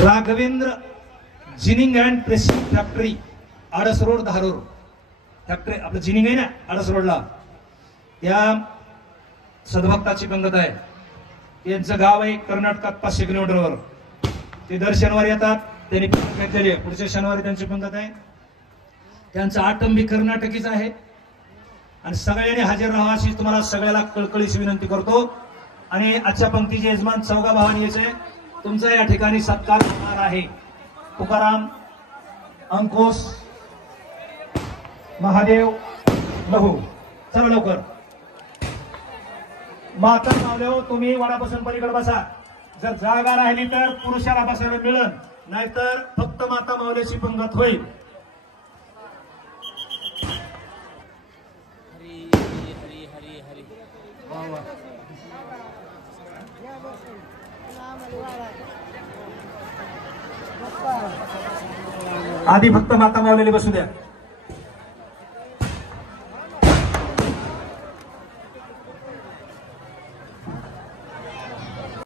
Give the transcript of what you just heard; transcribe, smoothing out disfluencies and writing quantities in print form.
Raghavendra ginning and pressing factory Adas road Dharur factory आपलं ginning आहे ना आडस रोडला त्या सद्भक्ताची पंगत आहे। यांचं गाव आहे कर्नाटकात 500 किलोमीटरवर। ते दर शनिवारी येतात। त्यांनी पंगत घेतलेली आहे। पुढच्या शनिवारी त्यांची पंगत आहे। त्यांचं आटंबी कर्नाटकीच आहे आणि सगळ्यांनी हजर राहा अशी तुम्हाला सगळ्याला कळकळीची विनंती करतो। आणि आजच्या पंक्तीचे यजमान चौघा भावानी याचे तुमचा या ठिकाणी सत्कार होणार आहे। तुकाराम अंकुश महादेव लहू चला लवकर माता मावलेव तुम्ही वडापासून पलीकडे बसा। जर जागा राहिली तर पुरुषाला बसायला मिळेल, नाहीतर फक्त माता मावल्याची पंगत होईल। आधी फक्त माता मावलेली बसू द्या।